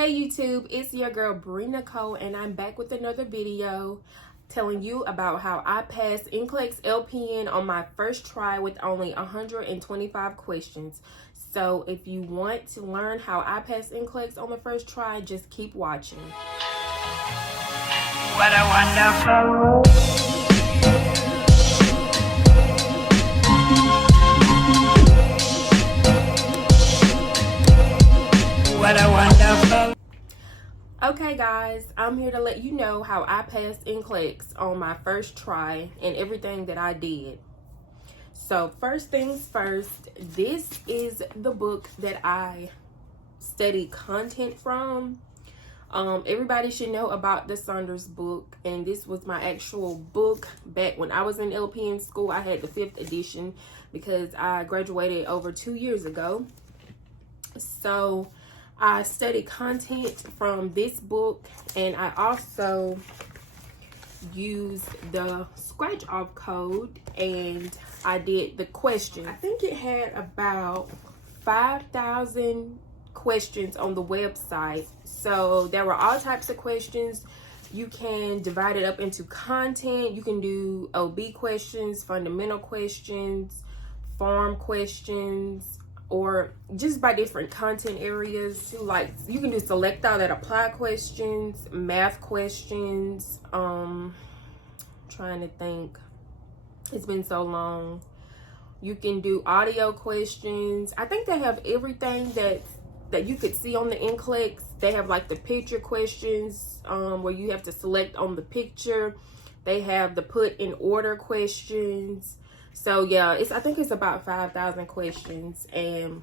Hey YouTube, it's your girl Nicole, and I'm back with another video telling you about how I passed N-Clex LPN on my first try with only 125 questions. So if you want to learn how I passed N-Clex on the first try, just keep watching. What a wonderful world. What a wonderful. Okay guys, I'm here to let you know how I passed N-Clex on my first try and everything that I did. So first things first, this is the book that I studied content from. Everybody should know about the Saunders book, and this was my actual book back when I was in LPN school. I had the 5th edition because I graduated over 2 years ago. So I studied content from this book, and I also used the scratch off code and I did the question. I think it had about 5,000 questions on the website. So there were all types of questions. You can divide it up into content. You can do OB questions, fundamental questions, farm questions, or just by different content areas. Like you can do select all that apply questions, math questions. Trying to think, it's been so long. You can do audio questions. I think they have everything that you could see on the N-Clex. They have like the picture questions, where you have to select on the picture. They have the put in order questions. So yeah, I think it's about 5,000 questions, and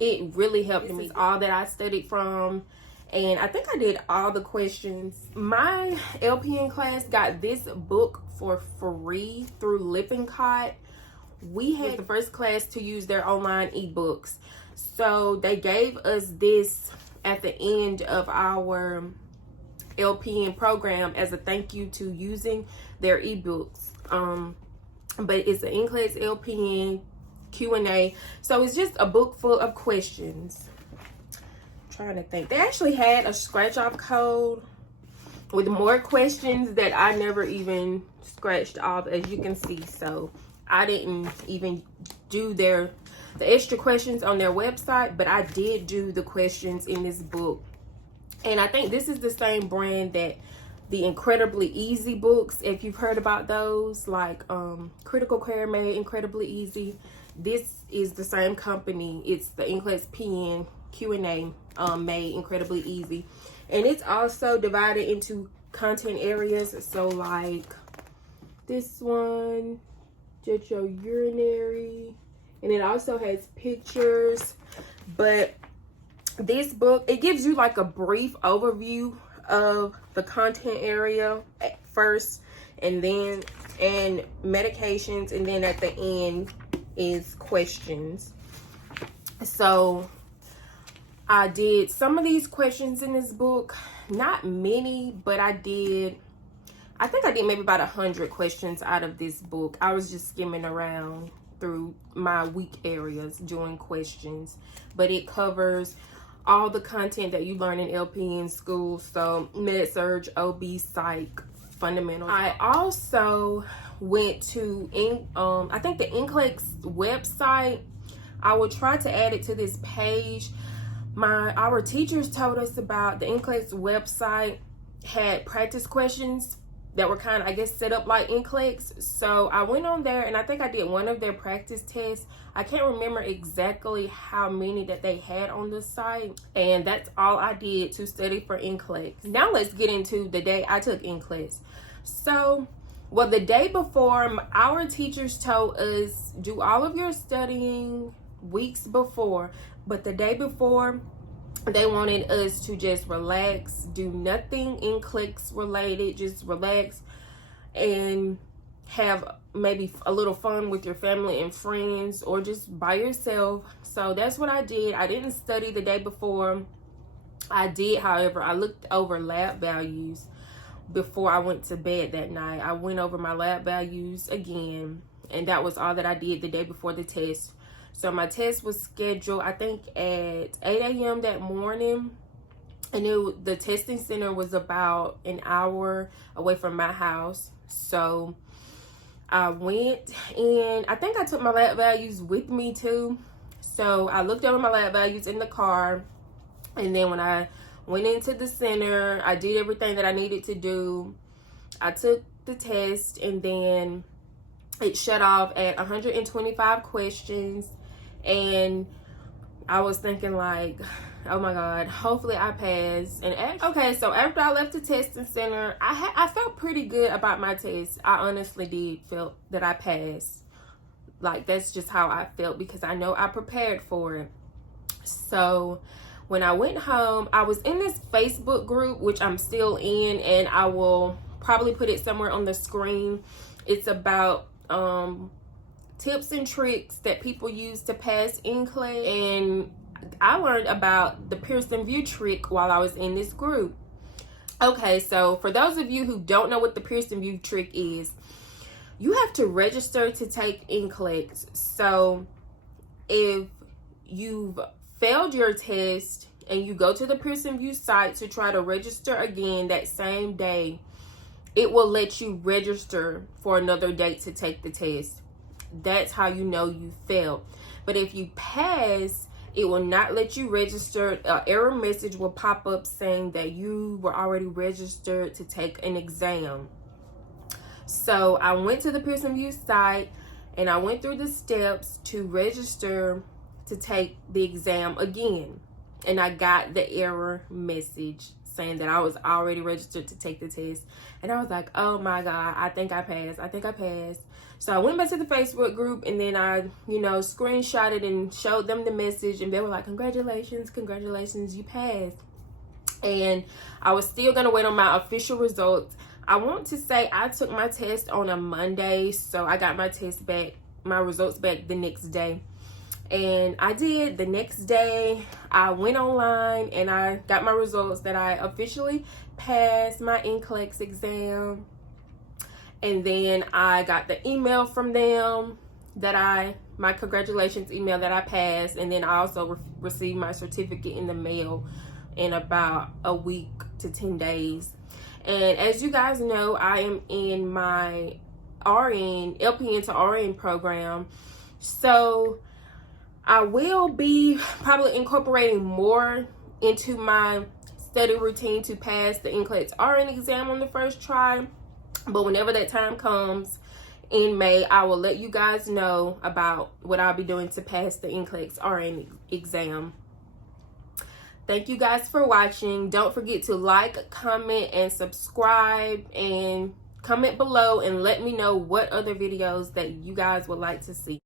it really helped me. All that I studied from, and I think I did all the questions. My LPN class got this book for free through Lippincott. We had the first class to use their online ebooks. So they gave us this at the end of our LPN program as a thank you to using their ebooks. But it's an N-Clex LPN Q&A. So it's just a book full of questions. I'm trying to think. They actually had a scratch off code with more questions that I never even scratched off, as you can see. So I didn't even do the extra questions on their website, but I did do the questions in this book. And I think this is the same brand that the Incredibly Easy books, if you've heard about those, like Critical Care made Incredibly Easy. This is the same company. It's the N-Clex PN Q&A made Incredibly Easy. And it's also divided into content areas. So like this one, just your urinary, and it also has pictures. But this book, it gives you like a brief overview of the content area at first, and medications, and then at the end is questions. So I did some of these questions in this book, not many, but I think I did maybe about 100 questions out of this book. I was just skimming around through my weak areas doing questions, but it covers all the content that you learn in LPN school. So med surg, OB, psych, fundamentals. I also went to I think the N-Clex website. I will try to add it to this page. Our teachers told us about the N-Clex website had practice questions that were kind of, I guess, set up like N-Clex. So I went on there, and I think I did one of their practice tests. I can't remember exactly how many that they had on the site, and that's all I did to study for N-Clex. Now let's get into the day I took N-Clex. So, well, the day before, our teachers told us do all of your studying weeks before, but the day before, they wanted us to just relax, do nothing N-Clex related, just relax and have maybe a little fun with your family and friends, or just by yourself. So that's what I did. I didn't study the day before. I did, however, I looked over lab values before I went to bed that night. I went over my lab values again, and that was all that I did the day before the test. So my test was scheduled, I think, at 8 a.m. that morning. And the testing center was about an hour away from my house. So I went, and I think I took my lab values with me too. So I looked over my lab values in the car. And then when I went into the center, I did everything that I needed to do. I took the test, and then it shut off at 125 questions. And I was thinking like, oh my God, hopefully I pass. And okay, so after I left the testing center, I felt pretty good about my test. I honestly did feel that I passed. Like, that's just how I felt, because I know I prepared for it. So when I went home, I was in this Facebook group, which I'm still in, and I will probably put it somewhere on the screen. It's about tips and tricks that people use to pass N-Clex, and I learned about the Pearson view trick while I was in this group. Okay, so for those of you who don't know what the Pearson view trick is, you have to register to take N-Clex. So if you've failed your test and you go to the Pearson view site to try to register again that same day, it will let you register for another date to take the test. That's how you know you failed. But if you pass, it will not let you register. An error message will pop up saying that you were already registered to take an exam. So I went to the Pearson view site, and I went through the steps to register to take the exam again. And I got the error message saying that I was already registered to take the test. And I was like, oh my God, I think I passed. I think I passed. So I went back to the Facebook group, and then I, screenshotted and showed them the message, and they were like, congratulations, congratulations, you passed. And I was still going to wait on my official results. I want to say I took my test on a Monday, so I got my results back the next day. And I did. The next day, I went online and I got my results that I officially passed my N-Clex exam. And then I got the email from them that my congratulations email that I passed. And then I also received my certificate in the mail in about a week to 10 days. And as you guys know, I am in my LPN to RN program. So I will be probably incorporating more into my study routine to pass the N-Clex RN exam on the first try. But whenever that time comes in May, I will let you guys know about what I'll be doing to pass the N-Clex RN exam. Thank you guys for watching. Don't forget to like, comment, and subscribe, and comment below and let me know what other videos that you guys would like to see.